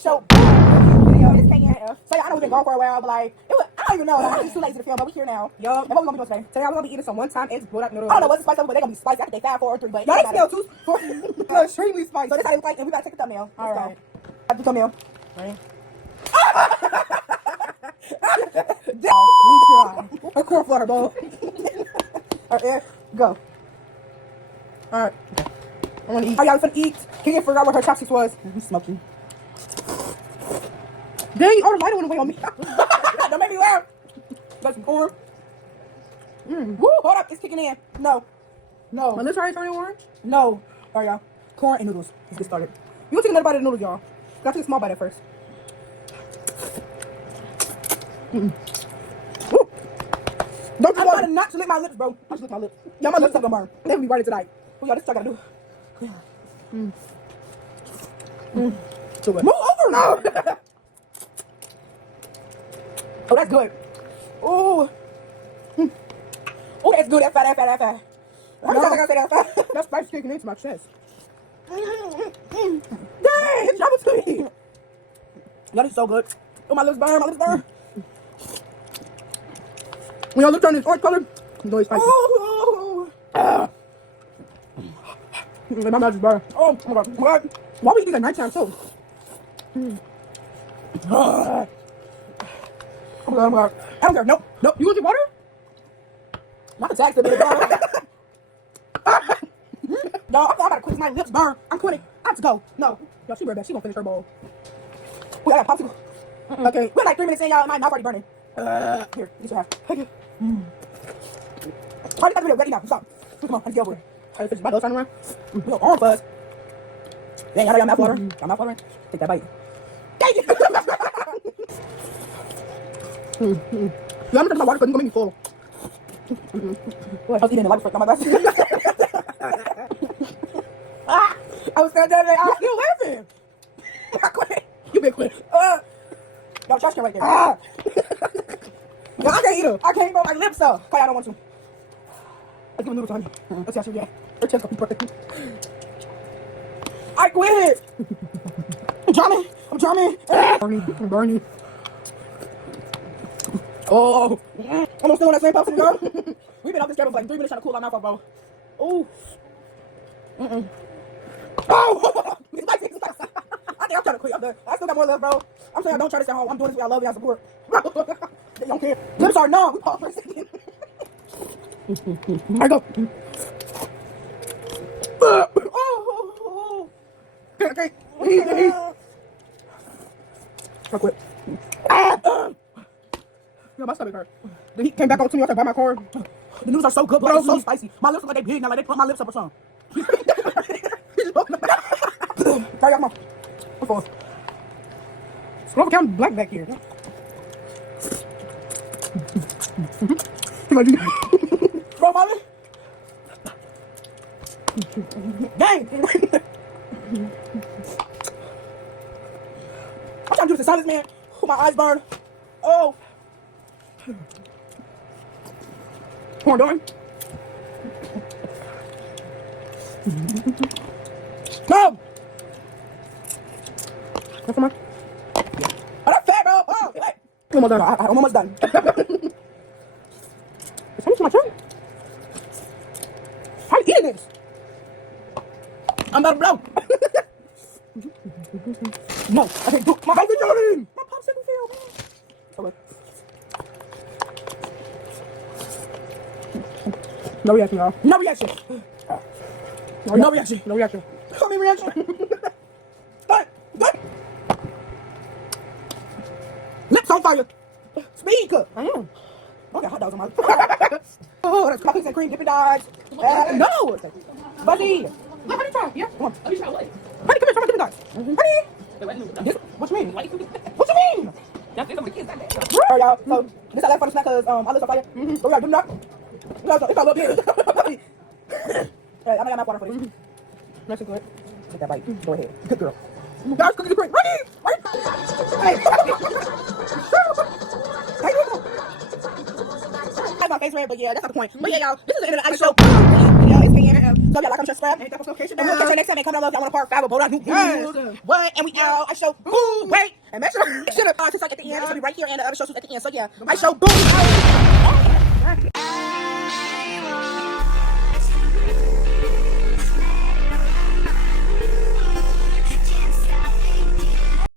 show video. It's KN. So yeah, I know we've been gone for a while, but like, I don't even know. Like, I'm just too lazy to film, but we're here now. Yo, And what we gonna be doing today? today I'm gonna be eating some one-time eggs buldak noodles. I don't know what's the spice of it, but they're gonna be spicy. I think they 5, 4, or 3, but Y'all smell too extremely spicy. So this how they look like, and we gotta take a thumbnail. All right. Have the thumbnail. Ready? Retry. A corn flutter bowl. Alright, yeah, go. Alright. I'm gonna eat. How y'all finna eat? Can you figure out what her chopsticks was? He's smoking. Dang, all the lighter went away on me. Don't make me laugh. That's some corn. Woo, hold up, it's kicking in. No. No. My lips already turning orange? No. Alright, y'all. Corn and noodles. Let's get started. You gonna take another bite of the noodles, y'all. Gotta take a small bite at first. Woo. Don't you want not to lick my lips, bro? I just lick my lips. Y'all, my lips are gonna burn. They will be burning tonight. Oh, y'all, this is what I gotta do. So good. Move over now. Oh, that's good. Oh. Oh, that's good. That's fat. How many times I gotta say that fat? That spice kicking into my chest. Dang, it's trouble to me. Y'all, this is so good. Oh, my lips burn. When your lips turn this orange color, it's always spicy. Oh. My mouth is burning. Oh my god. What? Why we eating at nighttime too? Oh my god. I don't care. Nope. You want your water? Not the tax to me, bro. No, I'm about to quit. My lips burn. I'm quitting. I have to go. No. Yo, she right back. She gonna finish her bowl. We got a popsicle. Okay. We're like 3 minutes in, y'all. My mouth already burning. Here. This you have. Okay. Already got the video ready now. Stop. Come on. Let's get over it. Hey, finish my nose turning around. We on fuzz. Dang, y'all know y'all mouth watering. Y'all mouth watering. Take that bite. Thank you. Yeah, I'm gonna take my water because it's gonna make me full. I was eating the light on my glasses. I was standing there. I was still laughing. I quit. You been quick. Y'all trash can right there. Yo, I can't eat her. I can't go my lips up. Okay, I don't want to. Let's give a noodle to honey. Let's see how she react. Her chest gonna be burning. I quit. I'm drowning. Burning. Oh. I'm still on that same popsicle, girl. We've been out this camera for like 3 minutes trying to cool our mouth off, bro. Oh. Oh. It's spicy. I think I'm trying to quit. I'm done. I still got more left, bro. I'm saying don't try this at home. I'm doing this because I love y'all support. They don't care. Lips are numb. We pause for a second. I go. Okay. I quit. Yo, my stomach hurt. The heat came back on to me. I had to buy my corn. The noodles are so good, but they're so spicy. My lips look like they big now, like they put my lips up or something. Sorry, come on. I'm full. Scroll the camera black back here. Bro, Molly. Dang. I'm trying to do this in silence, man. Oh, my eyes burn. Oh. Corn doing? No. That's for my. Oh, that's fat, bro. Oh, like. I'm almost done. I'm almost done. It's almost my turn. How you eating this? I'm about to blow. No, I can't do my popsicle. My popsicle failed, man. Okay. No reaction, y'all. No reaction. No reaction. No reaction. Show me reaction. What? Lips on fire. Speed cook. I am. Okay, hot dogs on my. Oh, that's cookies and cream dipping dogs. No. Buddy. Let honey try. Yeah. Come on. Let me try what? Honey, come here. Try my dipping dogs. Honey. Wait, what? This, what you mean? What? What you mean? That's some of the kids that day. Alright, y'all. So this is our last fun snack because I live on fire. So we gotta do that. It's all up here. Alright, I'm gonna have my water for this. Nice and good. Take that bite. Go ahead. Good girl. Guys, cookies and cream. Ready? Hey. Hey, I have my face red, but yeah, that's not the point. But yeah, y'all, this is the end of the show. Yeah, it's the end. So yeah, like, I'm just subscribe. Ain't that for location? And we'll catch you next time. And comment down below if y'all want a part 5 of buldak noodles. Yes. What? And we out. I show boom. Wait. And make sure to just like at the end. It's gonna be right here and the other shows at the end. So yeah, I show boom.